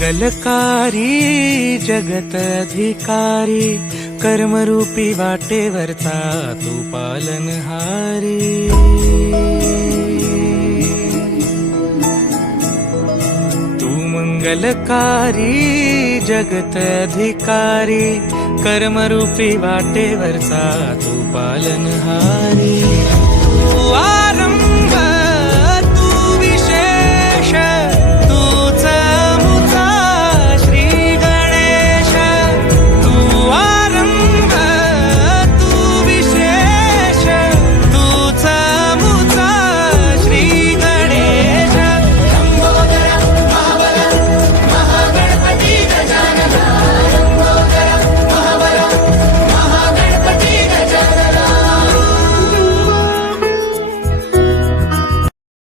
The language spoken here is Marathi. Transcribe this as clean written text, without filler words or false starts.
मंगलकारी जगत अधिकारी, कर्मरूपी वाटेवरचा तू पालनहारी। तू मंगलकारी जगत अधिकारी, कर्मरूपी वाटेवरचा तू पालनहारी। तू